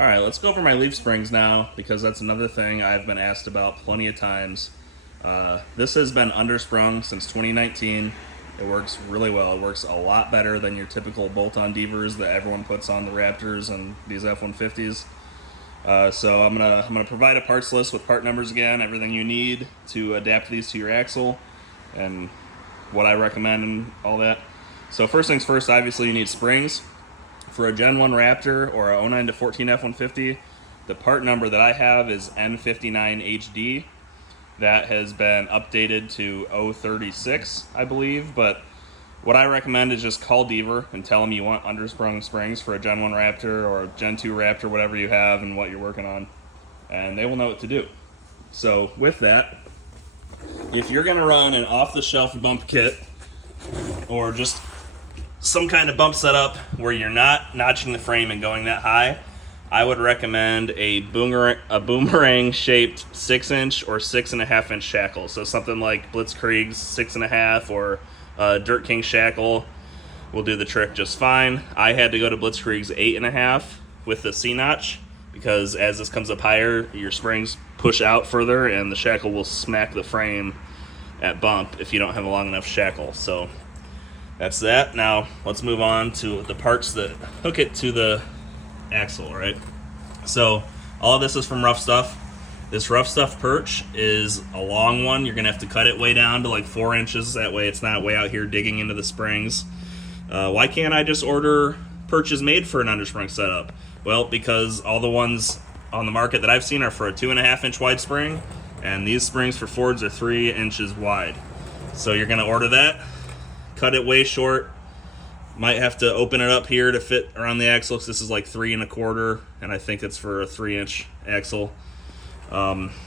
All right, let's go over my leaf springs now, because that's another thing I've been asked about plenty of times. This has been undersprung since 2019. It works really well. It works a lot better than your typical bolt-on devers that everyone puts on the Raptors and these F150s. So I'm gonna provide a parts list with part numbers again, everything you need to adapt these to your axle, and what I recommend and all that. So first things first, obviously you need springs. For a Gen 1 Raptor or a 09 to 14 F150, the part number that I have is N59HD. That has been updated to 036, I believe, but what I recommend is just call Deaver and tell them you want undersprung springs for a Gen 1 Raptor or a Gen 2 Raptor, whatever you have and what you're working on, and they will know what to do. So with that, if you're going to run an off-the-shelf bump kit or just some kind of bump setup where you're not notching the frame and going that high, I would recommend a boomerang shaped 6-inch or 6.5-inch shackle. So something like Blitzkrieg's 6.5 or Dirt King shackle will do the trick just fine. I had to go to Blitzkrieg's 8.5 with the C-notch because as this comes up higher, your springs push out further and the shackle will smack the frame at bump if you don't have a long enough shackle. So that's that. Now let's move on to the parts that hook it to the axle, right? So all of this is from Rough Stuff. This Rough Stuff perch is a long one. You're gonna have to cut it way down to like 4 inches. That way it's not way out here digging into the springs. Why can't I just order perches made for an undersprung setup? Well, because all the ones on the market that I've seen are for a 2.5-inch wide spring, and these springs for Fords are 3 inches wide. So you're gonna order that, cut it way short. Might have to open it up here to fit around the axle because this is like 3 1/4, and I think it's for a 3-inch axle.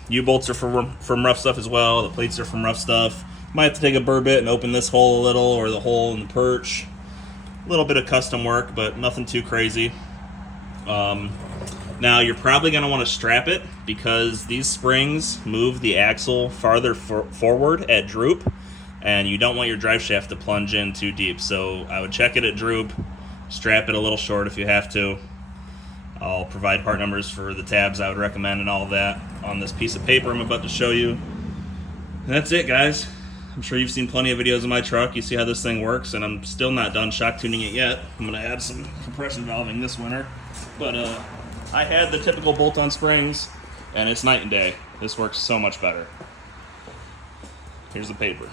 U-bolts are from Rough Stuff as well. The plates are from Rough Stuff. Might have to take a burr bit and open this hole a little, or the hole in the perch. A little bit of custom work, but nothing too crazy. Now you're probably going to want to strap it because these springs move the axle farther forward at droop, and you don't want your drive shaft to plunge in too deep. So I would check it at droop, strap it a little short if you have to. I'll provide part numbers for the tabs I would recommend and all of that on this piece of paper I'm about to show you. And that's it, guys. I'm sure you've seen plenty of videos of my truck. You see how this thing works, and I'm still not done shock tuning it yet. I'm going to add some compression valving this winter. But I had the typical bolt-on springs, and it's night and day. This works so much better. Here's the paper.